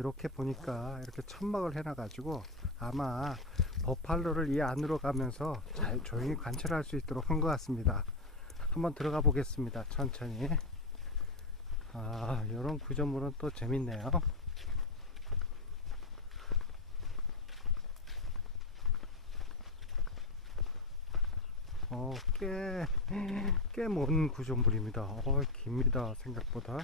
이렇게 보니까 이렇게 천막을 해놔 가지고 아마 버팔로를 이 안으로 가면서 잘 조용히 관찰할 수 있도록 한 것 같습니다. 한번 들어가 보겠습니다. 천천히. 아, 이런 구조물은 또 재밌네요. 꽤 먼 구조물입니다. 깁니다. 생각보다.